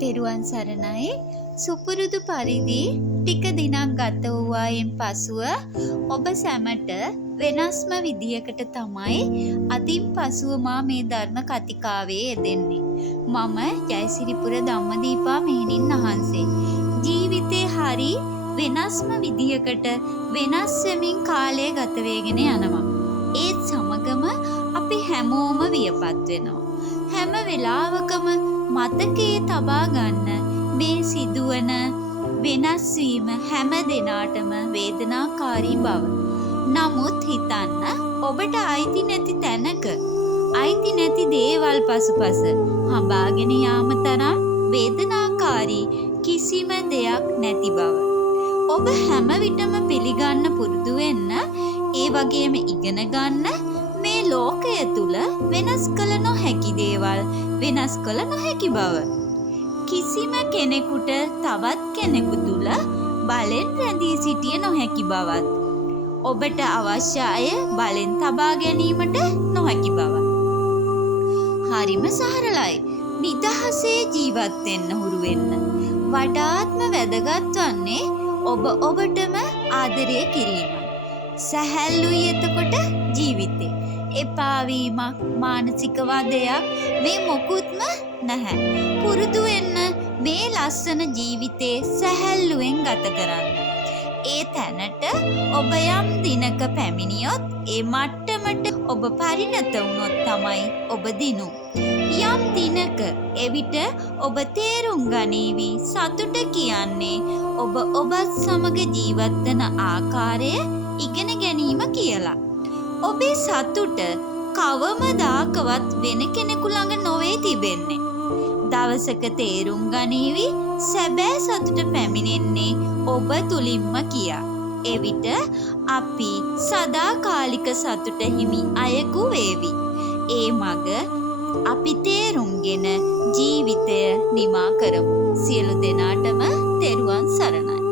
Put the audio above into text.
තෙරුවන් සරණයි. සුපුරුදු පරිදි ටික දිනක් ගත වූවායින් පසුව ඔබ සැමට වෙනස්ම විදියකට තමයි අදින් පසුව මා මේ ධර්ම කතිකාවේ යෙදෙන්නේ. මම ජයසිරිපුර ධම්මදීපා මෙහෙණින් වහන්සේ. ජීවිතේ හරි වෙනස්ම විදියකට වෙනස් වෙමින් කාලය ගත වෙගෙන යනවා. ඒත් සමගම අපි හැමෝම වියපත් වෙනවා. හැම වෙලාවකම මතකයේ තබා ගන්න මේ සිදුවන වෙනස් වීම හැම දිනාටම වේදනාකාරී බව. නමුත් හිතන්න ඔබට අයිති නැති තැනක අයිති නැති දේවල් පසුපස හඹාගෙන යාම තරම් වේදනාකාරී කිසිම දෙයක් නැති බව. ඔබ හැම විටම පිළිගන්න පුරුදු වෙන්න, ඒ වගේම ඉගෙන ගන්න මේ ලෝකය තුල වෙනස් කළ නොහැකි දේවල් වෙනස් කළ නොහැකි බව. කිසිම කෙනෙකුට තවත් කෙනෙකු තුල බලෙන් රැඳී සිටිය නොහැකි බවත්. ඔබට අවශ්‍ය අය බලෙන් තබා ගැනීමට නොහැකි බව. හරිම සරලයි. නිදහසේ ජීවත් වෙන්න හුරු වෙන්න. වඩාත්ම වැදගත් වන්නේ ඔබ ඔබටම ආදරය කිරීම. සැහැල්ලුයි එතකොට ජීවිතේ. එපා වීමක්, මානසික වදයක් මේ මොකුත්ම නැහැ. පුරුදු වෙන්න මේ ලස්සන ජීවිතේ සැහැල්ලුවෙන් ගත කරන්න. ඒ තැනට ඔබ යම් දිනක පැමිණියොත් ඒ මට්ටමට ඔබ පරිණත වුණොත් තමයි ඔබ දිනු. යම් දිනක එවිට ඔබ තේරුම් ගනීවි සතුට කියන්නේ ඔබ ඔබත් සමග ජීවත් වන ආකාරය ඉගෙන ගැනීම කියලා. ඔබේ සතුට කවමදාකවත් වෙන කෙනෙකු ළඟ නොවේ තිබෙන්නේ. දවසක තේරුම් ගනීවි සැබෑ සතුට පැමිණෙන්නේ ඔබ තුලින්ම කියා. එවිට අපි සදාකාලික සතුට හිමි අයෙකු වේවි. ඒ මග අපි තේරුම්ගෙන ජීවිතය නිමා කරමු. සියලු දෙනාටම තෙරුවන් සරණයි.